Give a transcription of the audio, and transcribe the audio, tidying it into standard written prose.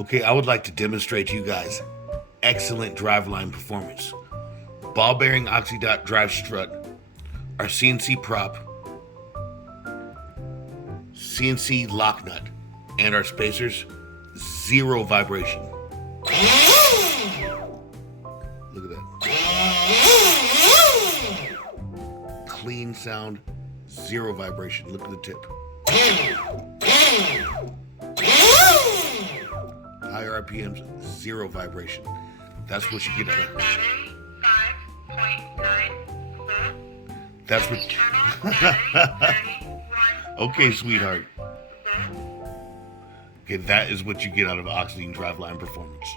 Okay, I would like to demonstrate to you guys excellent driveline performance. Ball bearing Oxi-Drive strut, our CNC prop, CNC lock nut, and our spacers, zero vibration. Look at that. Clean sound, zero vibration. Look at the tip. High RPMs, zero vibration. That's what you get out of it. That's what. Okay, sweetheart. Okay, that is what you get out of Oxi driveline performance.